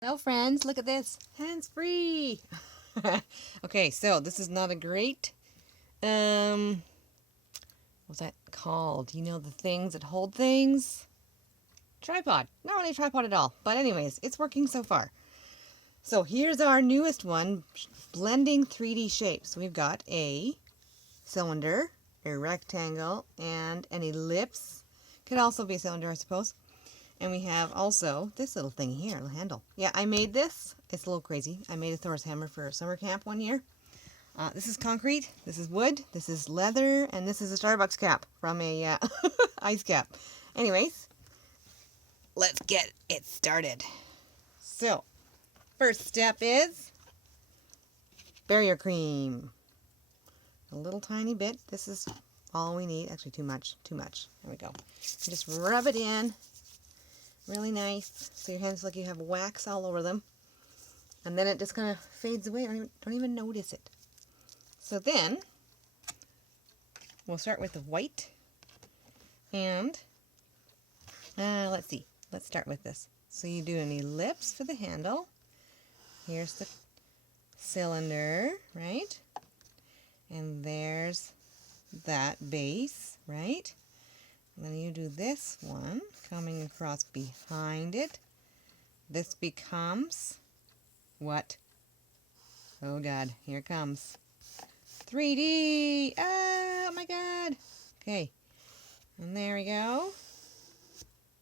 Hello friends, look at this. Hands free. Okay, so this is not a great what's that called? You know, the things that hold things? Tripod. Not really a tripod at all. But anyways, it's working so far. So here's our newest one, blending 3D shapes. We've got a cylinder, a rectangle, and an ellipse. Could also be a cylinder, I suppose. And we have also this little thing here, a little handle. Yeah, I made this. It's a little crazy. I made a Thor's hammer for summer camp one year. This is concrete, this is wood, this is leather, and this is a Starbucks cap from a ice cap. Anyways, let's get it started. So, first step is barrier cream. A little tiny bit. This is all we need. Actually, too much. There we go. Just rub it in. Really nice, so your hands look like you have wax all over them, and then it just kind of fades away. Don't even notice it. So then we'll start with the white, and let's see. Let's start with this. So you do an ellipse for the handle. Here's the cylinder, right? And there's that base, right? And then you do this one coming across behind it. This becomes what? Oh God, here it comes. 3D! Oh my God! Okay, and there we go.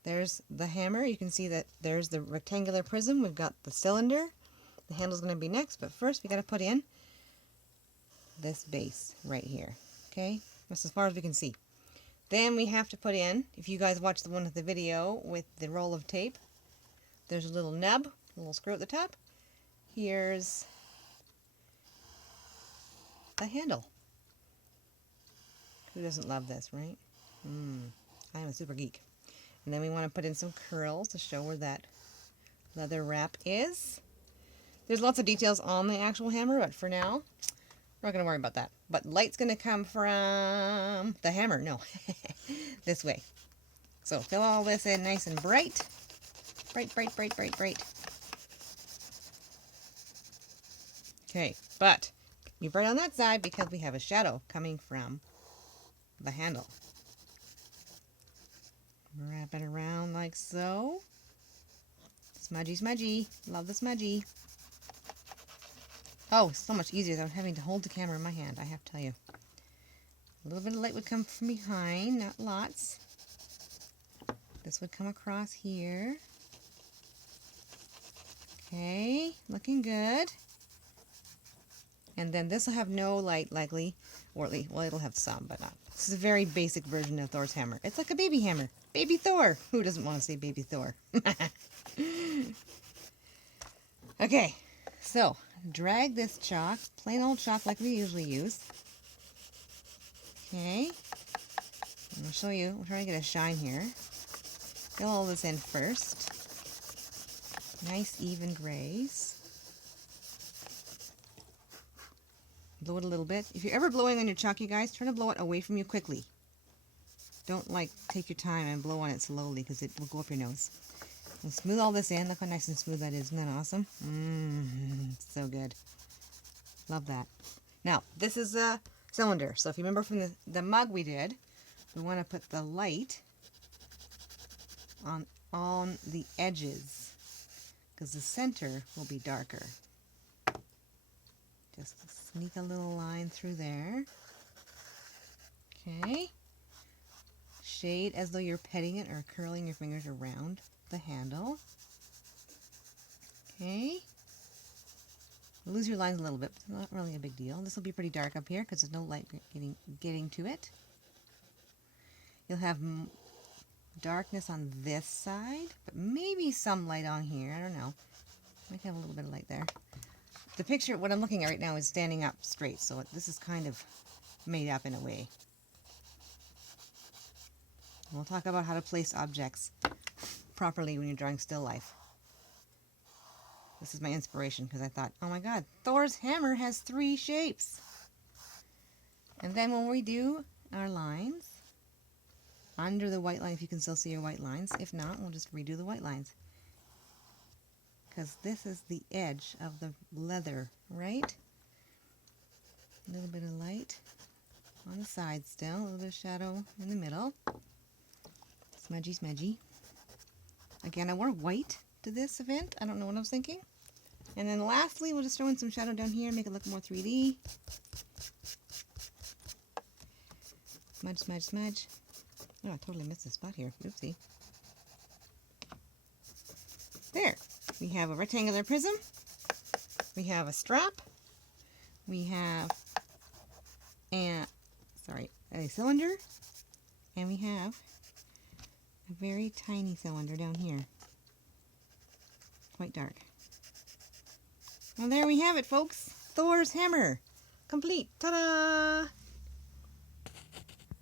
There's the hammer. You can see that there's the rectangular prism. We've got the cylinder. The handle's going to be next, but first we got to put in this base right here. Okay, that's as far as we can see. Then we have to put in, if you guys watch the one with the video with the roll of tape, there's a little nub, a little screw at the top. Here's the handle. Who doesn't love this, right? I'm a super geek. And then we want to put in some curls to show where that leather wrap is. There's lots of details on the actual hammer, but for now, we're not going to worry about that. But light's going to come from the hammer. No, this way. So fill all this in nice and bright. Bright. Okay, but be bright on that side because we have a shadow coming from the handle. Wrap it around like so. Smudgy. Love the smudgy. Oh, so much easier without having to hold the camera in my hand, I have to tell you. A little bit of light would come from behind, not lots. This would come across here. Okay, looking good. And then this will have no light likely, or well, it'll have some, but not. This is a very basic version of Thor's hammer. It's like a baby hammer. Baby Thor. Who doesn't want to say baby Thor? Okay, so drag this chalk, plain old chalk like we usually use. Okay, I'm going to show you. We're trying to get a shine here. Fill all this in first. Nice even grays. Blow it a little bit. If you're ever blowing on your chalk, you guys, try to blow it away from you quickly. Don't take your time and blow on it slowly because it will go up your nose. And smooth all this in. Look how nice and smooth that is. Isn't that awesome? So good. Love that. Now, this is a cylinder. So if you remember from the mug we did, we want to put the light on the edges because the center will be darker. Just sneak a little line through there. Okay. Shade as though you're petting it or curling your fingers around the handle. Okay. Lose your lines a little bit, but it's not really a big deal. This will be pretty dark up here because there's no light getting to it. You'll have darkness on this side, but maybe some light on here. I don't know. Might have a little bit of light there. The picture, what I'm looking at right now, is standing up straight, so this is kind of made up in a way. We'll talk about how to place objects properly when you're drawing still life. This is my inspiration because I thought, oh my God, Thor's hammer has 3 shapes. And then when we do our lines, under the white line, if you can still see your white lines. If not, we'll just redo the white lines. because this is the edge of the leather, right? A little bit of light on the side still, a little bit of shadow in the middle. Smudgy, smudgy. Again, I wore white to this event. I don't know what I was thinking. And then lastly, we'll just throw in some shadow down here, make it look more 3D. Smudge, smudge, smudge. Oh, I totally missed the spot here. Oopsie. There. We have a rectangular prism. We have a strap. We have a cylinder. And we have a very tiny cylinder down here. Quite dark. Well, there we have it, folks. Thor's hammer. Complete. Ta-da!